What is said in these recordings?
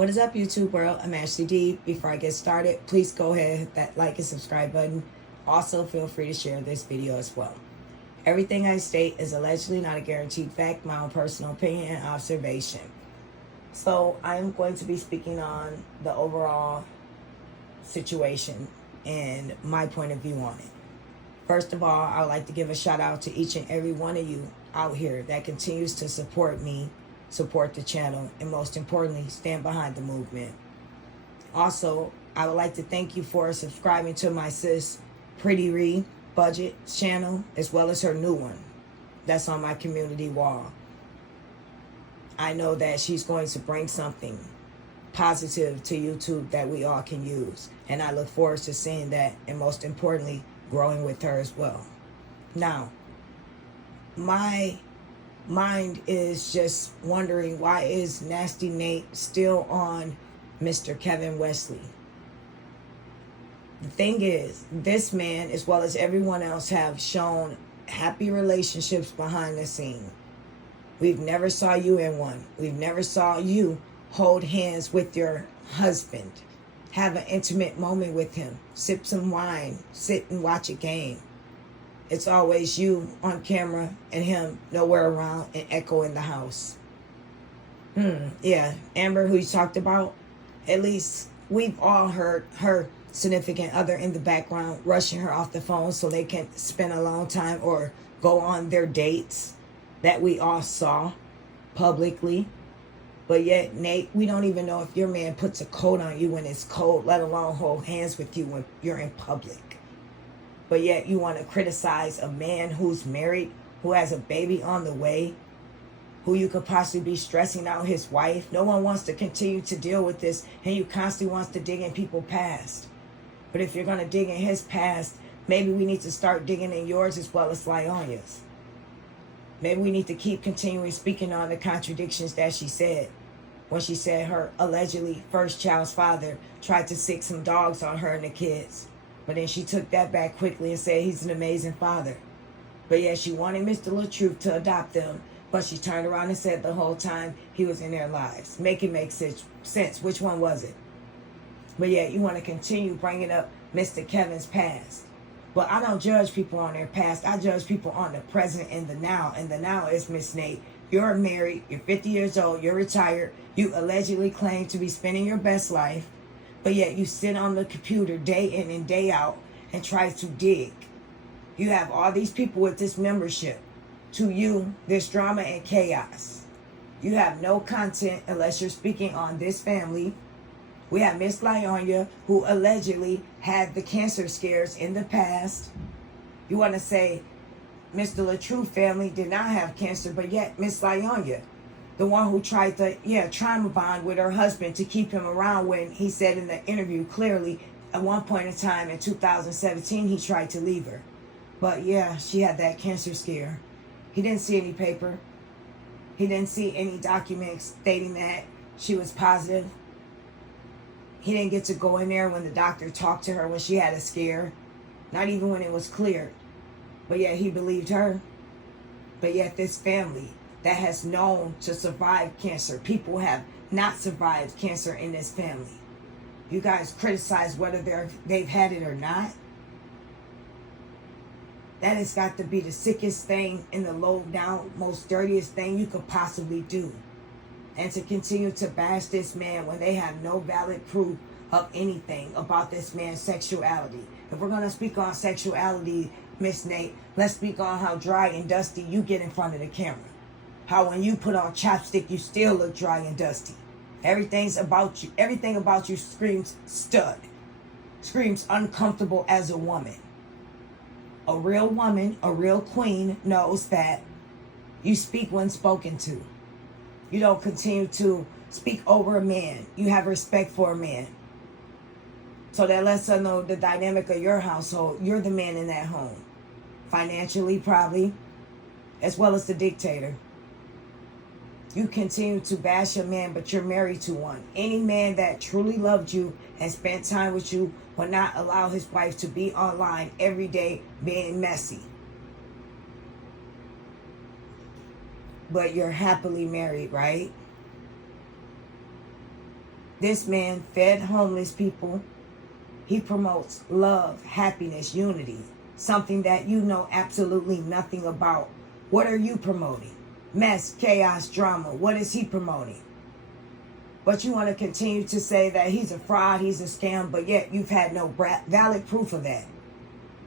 What is up, YouTube world? I'm Ashley D. Before I get started, please go ahead and hit that like and subscribe button. Also, feel free to share this video as well. Everything I state is allegedly not a guaranteed fact, my own personal opinion and observation. So I'm going to be speaking on the overall situation and my point of view on it. First of all, I would like to give a shout out to each and every one of you out here that continues to support me, support the channel, and most importantly, stand behind the movement. Also, I would like to thank you for subscribing to my sis Pretty Ree Budget channel, as well as her new one that's on my community wall. I know that she's going to bring something positive to YouTube that we all can use, and I look forward to seeing that, and most importantly, growing with her as well. Now, my mind is just wondering, why is Nasty Nate still on Mr. Kevin Wesley? The thing is, this man, as well as everyone else, have shown happy relationships behind the scene. We've never saw you in one. We've never saw you hold hands with your husband, have an intimate moment with him, sip some wine, sit and watch a game. It's always you on camera and him nowhere around and echo in the house. Yeah, Amber, who you talked about, at least we've all heard her significant other in the background rushing her off the phone so they can spend a long time or go on their dates that we all saw publicly. But yet, Nate, we don't even know if your man puts a coat on you when it's cold, let alone hold hands with you when you're in public. But yet you want to criticize a man who's married, who has a baby on the way, who you could possibly be stressing out his wife. No one wants to continue to deal with this, and you constantly wants to dig in people's past. But if you're going to dig in his past, maybe we need to start digging in yours as well as Lionya's. Maybe we need to keep continuing speaking on the contradictions that she said when she said her allegedly first child's father tried to sick some dogs on her and the kids. But then she took that back quickly and said he's an amazing father. But yeah, she wanted Mr. LaTruth to adopt them, but she turned around and said the whole time he was in their lives. Make it make sense. Which one was it? But yeah, you want to continue bringing up Mr. Kevin's past. But I don't judge people on their past. I judge people on the present and the now. And the now is, Miss Nate, you're married, you're 50 years old, you're retired, you allegedly claim to be spending your best life, but yet you sit on the computer day in and day out and try to dig. You have all these people with this membership. To you, there's drama and chaos. You have no content unless you're speaking on this family. We have Miss Lionya, who allegedly had the cancer scares in the past. You want to say Mr. LaTruth family did not have cancer, but yet Miss Lionya, the one who tried to, trauma bond with her husband to keep him around, when he said in the interview clearly at one point in time in 2017 he tried to leave her. But yeah, she had that cancer scare. He didn't see any paper. He didn't see any documents stating that she was positive. He didn't get to go in there when the doctor talked to her when she had a scare. Not even when it was cleared. But yet he believed her. But yet this family that has known to survive cancer, people have not survived cancer in this family. You guys criticize whether they've had it or not. That has got to be the sickest thing and the low down, most dirtiest thing you could possibly do. And to continue to bash this man when they have no valid proof of anything about this man's sexuality. If we're going to speak on sexuality, Miss Nate, let's speak on how dry and dusty you get in front of the camera. How when you put on chapstick, you still look dry and dusty. Everything about you screams stud. Screams uncomfortable as a woman. A real woman, a real queen knows that you speak when spoken to. You don't continue to speak over a man. You have respect for a man. So that lets us know the dynamic of your household. You're the man in that home. Financially, probably, as well as the dictator. You continue to bash a man, but you're married to one. Any man that truly loved you and spent time with you would not allow his wife to be online every day being messy. But you're happily married, right? This man fed homeless people. He promotes love, happiness, unity, something that you know absolutely nothing about. What are you promoting? Mess, chaos, drama. What is he promoting? But you want to continue to say that he's a fraud, he's a scam, but yet you've had no valid proof of that.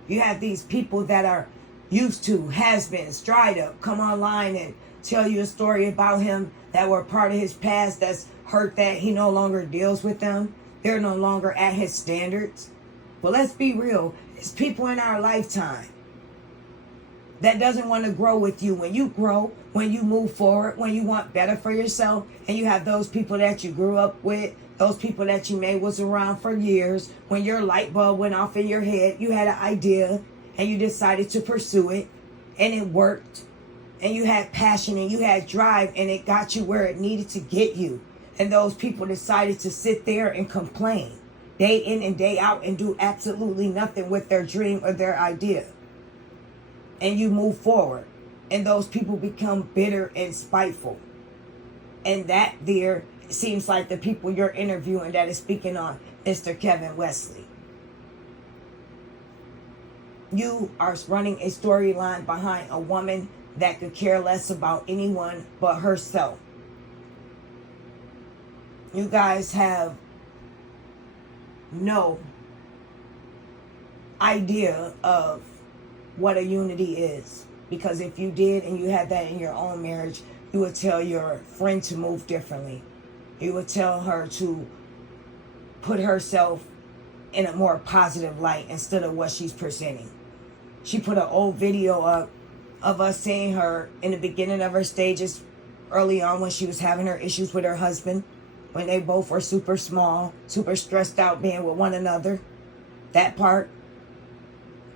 You have these people that are used to, has-beens, dried up, come online and tell you a story about him that were part of his past that's hurt that he no longer deals with them. They're no longer at his standards. But let's be real. It's people in our lifetime that doesn't want to grow with you. When you grow, when you move forward, when you want better for yourself, and you have those people that you grew up with, those people that you may was around for years, when your light bulb went off in your head, you had an idea and you decided to pursue it and it worked and you had passion and you had drive and it got you where it needed to get you. And those people decided to sit there and complain day in and day out and do absolutely nothing with their dream or their idea. And you move forward and those people become bitter and spiteful. And that there seems like the people you're interviewing that is speaking on Mr. Kevin Wesley. You are running a storyline behind a woman that could care less about anyone but herself. You guys have no idea of what a unity is. Because if you did and you had that in your own marriage, you would tell your friend to move differently. You would tell her to put herself in a more positive light instead of what she's presenting. She put an old video up of us seeing her in the beginning of her stages early on when she was having her issues with her husband, when they both were super small, super stressed out being with one another. That part.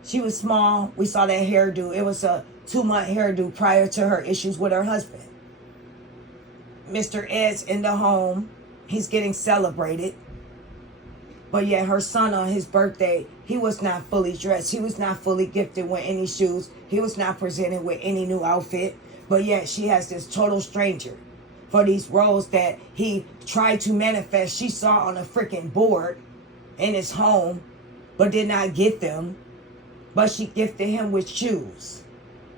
She was small. We saw that hairdo. It was a 2-month hairdo prior to her issues with her husband. Mr. Ed's in the home. He's getting celebrated. But yet her son on his birthday, he was not fully dressed. He was not fully gifted with any shoes. He was not presented with any new outfit. But yet she has this total stranger for these roles that he tried to manifest. She saw on a freaking board in his home, but did not get them. But she gifted him with shoes,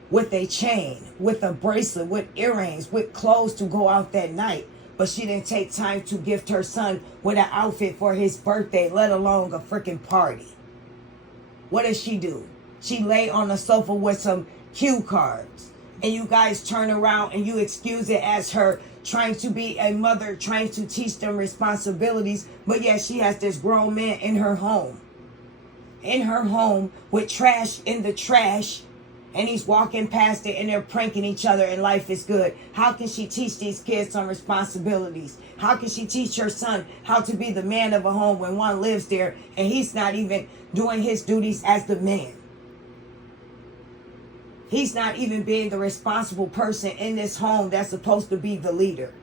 with a chain, with a bracelet, with earrings, with clothes to go out that night. But she didn't take time to gift her son with an outfit for his birthday, let alone a freaking party. What does she do? She lay on the sofa with some cue cards. And you guys turn around and you excuse it as her trying to be a mother, trying to teach them responsibilities. But yet she has this grown man in her home. In her home with trash in the trash. And he's walking past it and they're pranking each other and life is good. How can she teach these kids some responsibilities? How can she teach her son how to be the man of a home when one lives there and he's not even doing his duties as the man? He's not even being the responsible person in this home that's supposed to be the leader.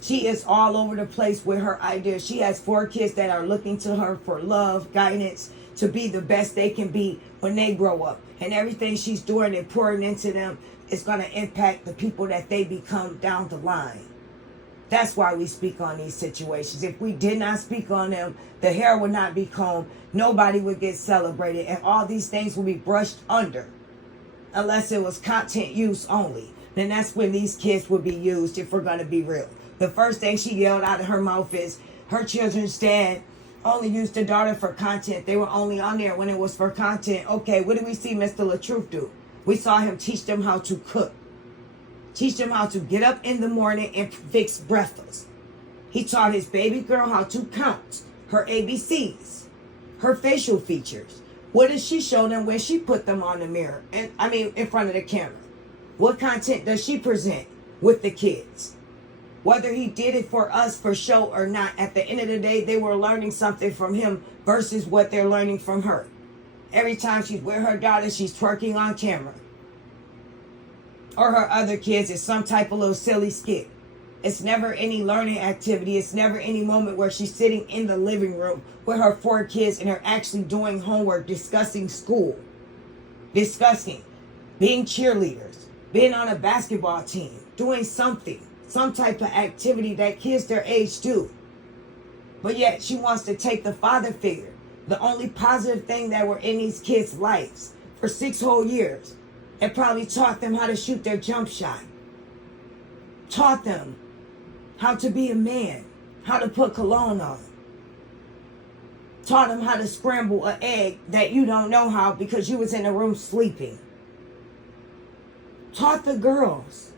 She is all over the place with her ideas. She has 4 kids that are looking to her for love, guidance, to be the best they can be when they grow up. And everything she's doing and pouring into them is going to impact the people that they become down the line. That's why we speak on these situations. If we did not speak on them, the hair would not be combed, nobody would get celebrated, and all these things would be brushed under. Unless it was content use only. Then that's when these kids would be used, if we're going to be real. The first thing she yelled out of her mouth is her children's dad only used the daughter for content. They were only on there when it was for content. Okay, what did we see Mr. LaTruth do? We saw him teach them how to cook. Teach them how to get up in the morning and fix breakfast. He taught his baby girl how to count her ABCs, her facial features. What does she show them when she put them on the mirror? And in front of the camera. What content does she present with the kids? Whether he did it for us for show or not, at the end of the day, they were learning something from him versus what they're learning from her. Every time she's with her daughter, she's twerking on camera. Or her other kids, it's some type of little silly skit. It's never any learning activity. It's never any moment where she's sitting in the living room with her 4 kids and they're actually doing homework, discussing school, discussing being cheerleaders, being on a basketball team, doing something some type of activity that kids their age do. But yet she wants to take the father figure, the only positive thing that were in these kids' lives for 6 whole years, and probably taught them how to shoot their jump shot, taught them how to be a man, how to put cologne on, taught them how to scramble an egg that you don't know how because you was in the room sleeping, taught the girls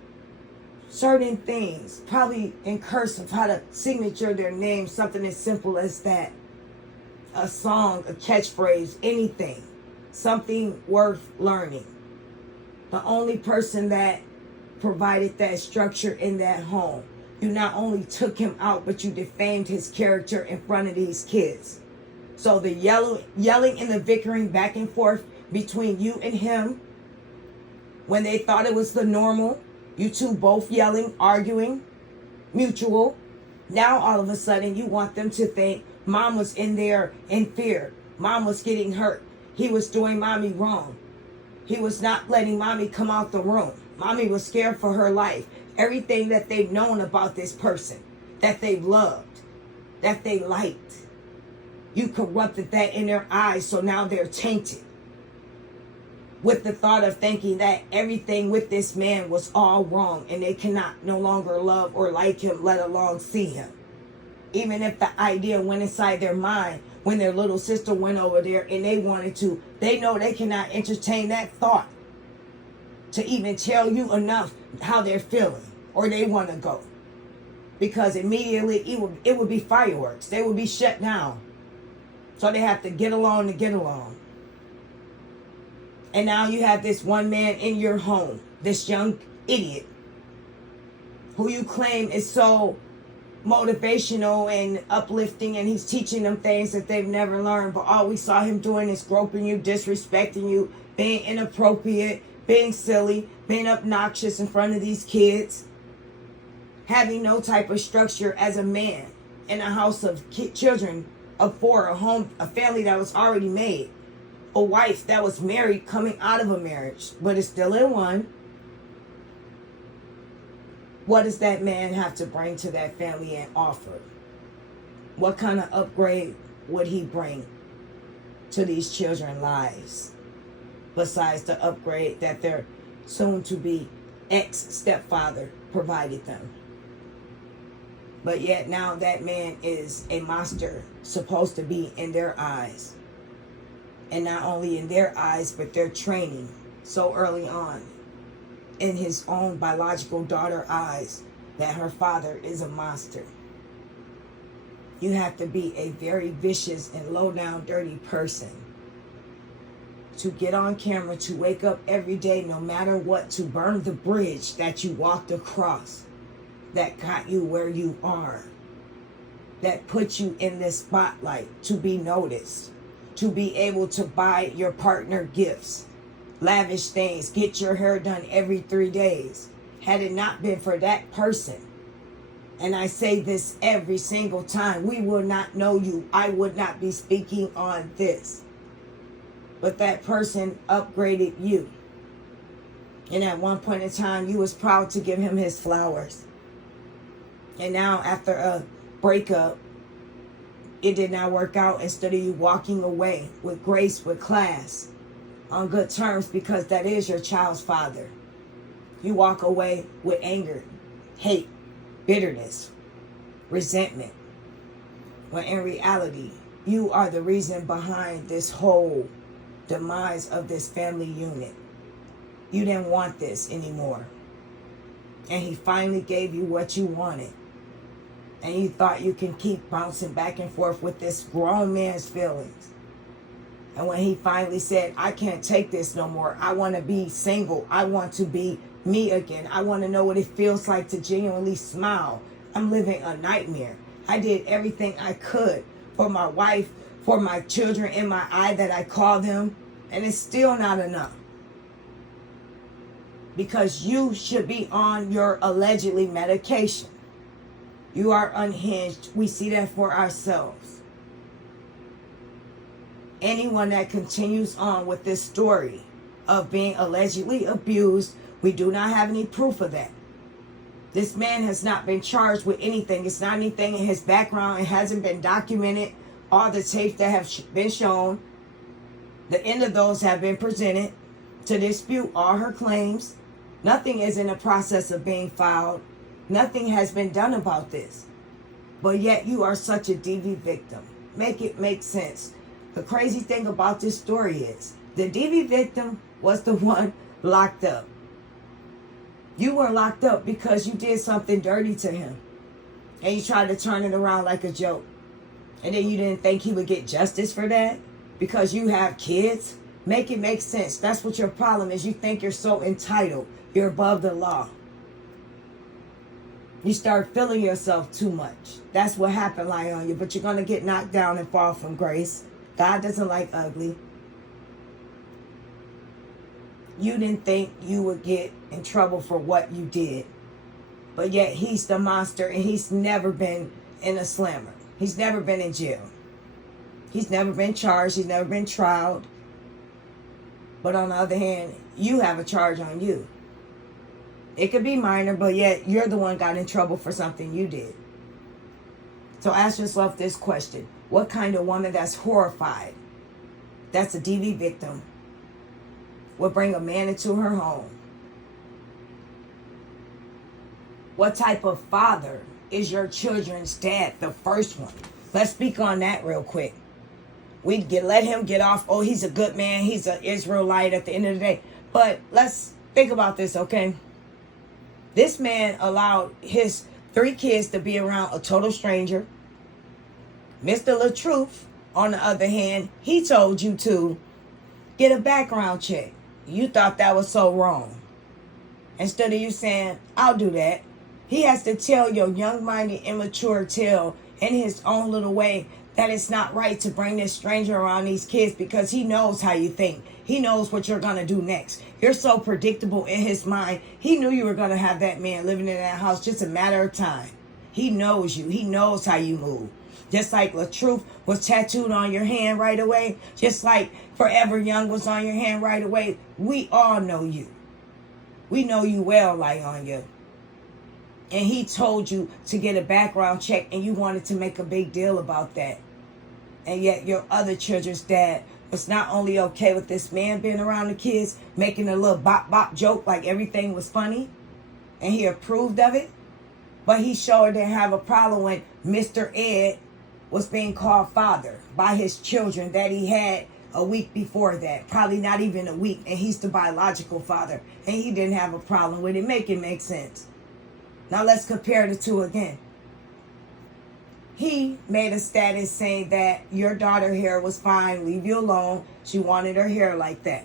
certain things, probably in cursive, how to signature their name, something as simple as that, a song, a catchphrase, anything, something worth learning. The only person that provided that structure in that home, you not only took him out, but you defamed his character in front of these kids. So the yelling and the bickering back and forth between you and him, when they thought it was the normal, you two both yelling, arguing, mutual. Now all of a sudden you want them to think mom was in there in fear. Mom was getting hurt. He was doing mommy wrong. He was not letting mommy come out the room. Mommy was scared for her life. Everything that they've known about this person, that they've loved, that they liked, you corrupted that in their eyes, so now they're tainted with the thought of thinking that everything with this man was all wrong and they cannot no longer love or like him, let alone see him. Even if the idea went inside their mind when their little sister went over there and they wanted to, they know they cannot entertain that thought to even tell you enough how they're feeling or they want to go. Because immediately it would be fireworks. They would be shut down. So they have to get along to get along. And now you have this one man in your home, this young idiot, who you claim is so motivational and uplifting, and he's teaching them things that they've never learned. But all we saw him doing is groping you, disrespecting you, being inappropriate, being silly, being obnoxious in front of these kids, having no type of structure as a man in a house of children of 4, a home, a family that was already made. A wife that was married coming out of a marriage, but is still in one. What does that man have to bring to that family and offer? What kind of upgrade would he bring to these children's lives? Besides the upgrade that their soon-to-be ex-stepfather provided them. But yet now that man is a monster, supposed to be in their eyes. And not only in their eyes, but their training so early on in his own biological daughter's eyes that her father is a monster. You have to be a very vicious and low down dirty person to get on camera, to wake up every day, no matter what, to burn the bridge that you walked across, that got you where you are, that put you in this spotlight to be noticed, to be able to buy your partner gifts, lavish things, get your hair done every 3 days. Had it not been for that person, and I say this every single time, we will not know you. I would not be speaking on this. But that person upgraded you. And at one point in time, you was proud to give him his flowers. And now after a breakup, it did not work out. Instead of you walking away with grace, with class, on good terms, because that is your child's father, you walk away with anger, hate, bitterness, resentment. When in reality, you are the reason behind this whole demise of this family unit. You didn't want this anymore. And he finally gave you what you wanted. And you thought you can keep bouncing back and forth with this grown man's feelings. And when he finally said, I can't take this no more. I want to be single. I want to be me again. I want to know what it feels like to genuinely smile. I'm living a nightmare. I did everything I could for my wife, for my children in my eye that I call them. And it's still not enough. Because you should be on your allegedly medication. You are unhinged. We see that for ourselves. Anyone that continues on with this story of being allegedly abused, we do not have any proof of that. This man has not been charged with anything. It's not anything in his background. It hasn't been documented. All the tapes that have been shown, the end of those have been presented to dispute all her claims. Nothing is in the process of being filed. Nothing has been done about this. But yet you are such a DV victim. Make it make sense. The crazy thing about this story is the DV victim was the one locked up. You were locked up because you did something dirty to him. And you tried to turn it around like a joke. And then you didn't think he would get justice for that because you have kids. Make it make sense. That's what your problem is. You think you're so entitled. You're above the law. You start feeling yourself too much. That's what happened, lie on you. But you're going to get knocked down and fall from grace. God doesn't like ugly. You didn't think you would get in trouble for what you did. But yet he's the monster, and he's never been in a slammer. He's never been in jail. He's never been charged. He's never been tried. But on the other hand, you have a charge on you. It could be minor, but yet you're the one got in trouble for something you did. So ask yourself this question. What kind of woman that's horrified, that's a DV victim, would bring a man into her home? What type of father is your children's dad, the first one? Let's speak on that real quick. Let him get off, oh, he's a good man, he's an Israelite at the end of the day. But let's think about this, okay? This man allowed his 3 kids to be around a total stranger. Mr. LaTruth, on the other hand, he told you to get a background check. You thought that was so wrong. Instead of you saying, I'll do that, he has to tell your young-minded, immature tail in his own little way that it's not right to bring this stranger around these kids because he knows how you think. He knows what you're going to do next. You're so predictable in his mind. He knew you were going to have that man living in that house, just a matter of time. He knows you. He knows how you move. Just like LaTruth was tattooed on your hand right away. Just like Forever Young was on your hand right away. We all know you. We know you well, Lyonya. And he told you to get a background check and you wanted to make a big deal about that. And yet your other children's dad was not only okay with this man being around the kids, making a little bop joke like everything was funny, and he approved of it, but he sure didn't have a problem when Mr. Ed was being called father by his children that he had a week before that. Probably not even a week, and he's the biological father, and he didn't have a problem with it. Make it make sense. Now let's compare the two again. He made a status saying that your daughter hair was fine, leave you alone. She wanted her hair like that.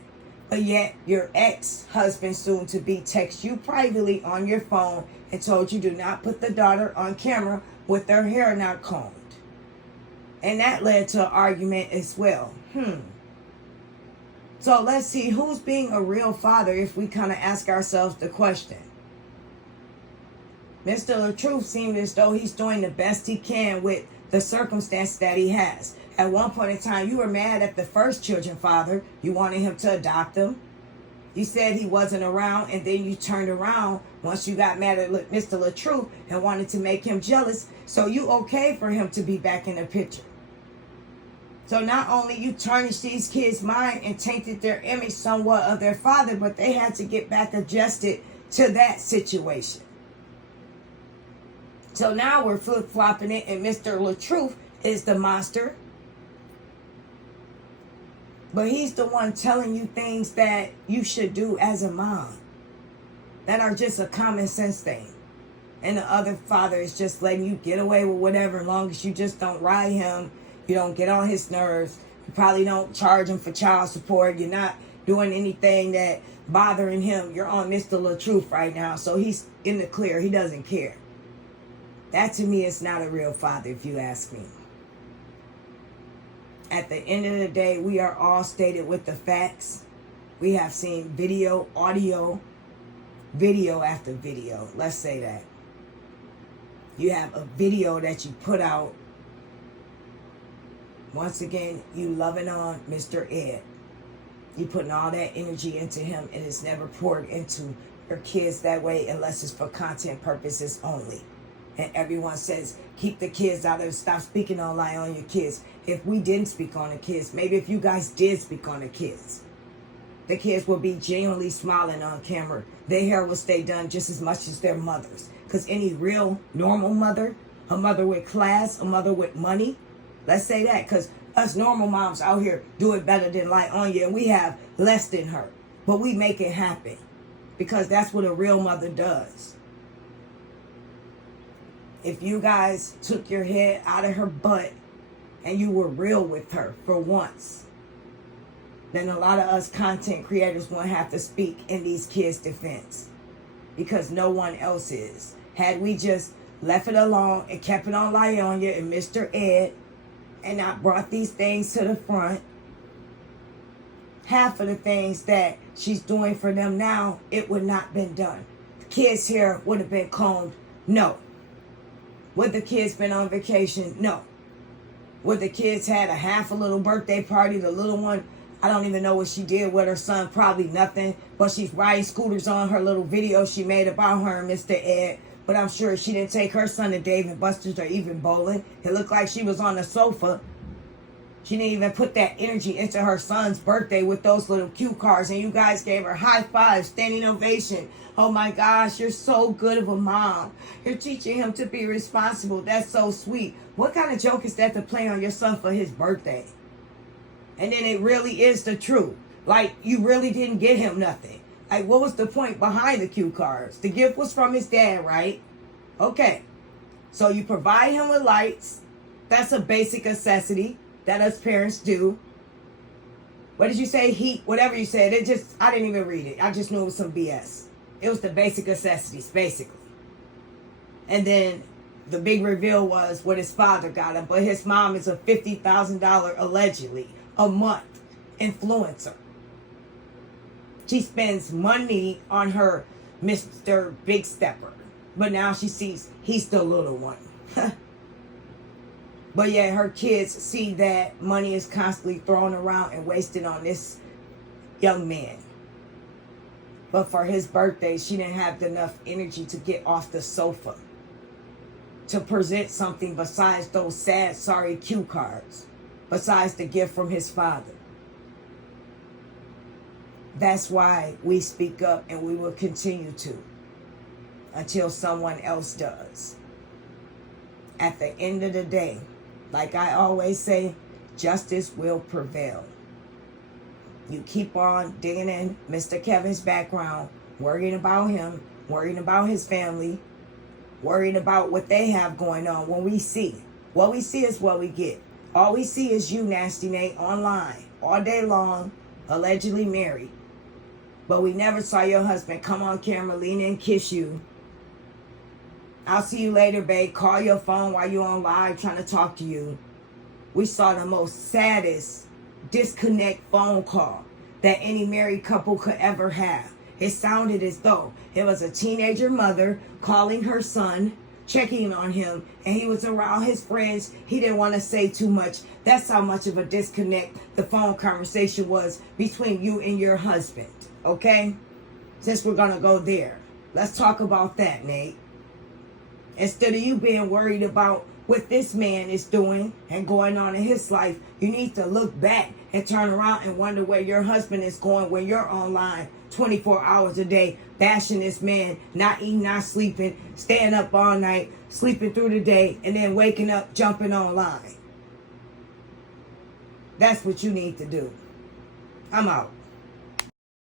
But yet your ex-husband, soon to be, texted you privately on your phone and told you do not put the daughter on camera with her hair not combed. And that led to an argument as well. So let's see who's being a real father if we kind of ask ourselves the question. Mr. LaTruth seems as though he's doing the best he can with the circumstance that he has. At one point in time, you were mad at the first children father. You wanted him to adopt them. You said he wasn't around, and then you turned around once you got mad at Mr. LaTruth and wanted to make him jealous. So you okay for him to be back in the picture. So not only you tarnished these kids' mind and tainted their image somewhat of their father, but they had to get back adjusted to that situation. So now we're flip-flopping it, and Mr. LaTruth is the monster. But he's the one telling you things that you should do as a mom that are just a common sense thing. And the other father is just letting you get away with whatever as long as you just don't ride him. You don't get on his nerves. You probably don't charge him for child support. You're not doing anything that bothering him. You're on Mr. LaTruth right now. So he's in the clear. He doesn't care. That to me is not a real father, if you ask me. At the end of the day, we are all stated with the facts. We have seen video, audio, video after video. Let's say that. You have a video that you put out. Once again, you loving on Mr. Ed. You putting all that energy into him, and it's never poured into your kids that way unless it's for content purposes only. And everyone says, keep the kids out of it. Stop speaking online on your kids. If we didn't speak on the kids, maybe if you guys did speak on the kids will be genuinely smiling on camera. Their hair will stay done just as much as their mothers. Because any real normal mother, a mother with class, a mother with money, let's say that, because us normal moms out here do it better than Lionya, and we have less than her. But we make it happen because that's what a real mother does. If you guys took your head out of her butt and you were real with her for once, then a lot of us content creators won't have to speak in these kids' defense because no one else is. Had we just left it alone and kept it on Lionya and Mr. Ed and not brought these things to the front, half of the things that she's doing for them now, it would not been done. The kids' hair would have been combed? No. Would the kids been on vacation? No. Would the kids had a half a little birthday party? The little one, I don't even know what she did with her son, probably nothing. But she's riding scooters on her little video she made about her and Mr. Ed. But I'm sure she didn't take her son to Dave and Buster's or even bowling. It looked like she was on the sofa. She didn't even put that energy into her son's birthday with those little cue cards. And you guys gave her high five, standing ovation. Oh my gosh, you're so good of a mom. You're teaching him to be responsible. That's so sweet. What kind of joke is that to play on your son for his birthday? And then it really is the truth. Like, you really didn't get him nothing. Like, what was the point behind the cue cards? The gift was from his dad, right? Okay. So you provide him with lights. That's a basic necessity that us parents do. What did you say? Heat, whatever you said. I didn't even read it. I just knew it was some BS. It was the basic necessities, basically. And then the big reveal was what his father got him. But his mom is a $50,000, allegedly, a month influencer. She spends money on her Mr. Big Stepper. But now she sees he's the little one. But yet her kids see that money is constantly thrown around and wasted on this young man. But for his birthday, she didn't have enough energy to get off the sofa to present something besides those sad, sorry cue cards, besides the gift from his father. That's why we speak up, and we will continue to until someone else does. At the end of the day, like I always say, justice will prevail. You keep on digging in Mr. Kevin's background, worrying about him, worrying about his family, worrying about what they have going on. When we see, what we see is what we get. All we see is you, Nasty Nate, online all day long, allegedly married. But we never saw your husband come on camera, lean in, kiss you. I'll see you later, babe. Call your phone while you're on live trying to talk to you. We saw the most saddest disconnect phone call that any married couple could ever have. It sounded as though it was a teenager mother calling her son, checking on him, and he was around his friends. He didn't want to say too much. That's how much of a disconnect the phone conversation was between you and your husband. Okay? Since we're going to go there, let's talk about that, Nate. Instead of you being worried about what this man is doing and going on in his life, you need to look back and turn around and wonder where your husband is going when you're online 24 hours a day, bashing this man, not eating, not sleeping, staying up all night, sleeping through the day, and then waking up, jumping online. That's what you need to do. I'm out.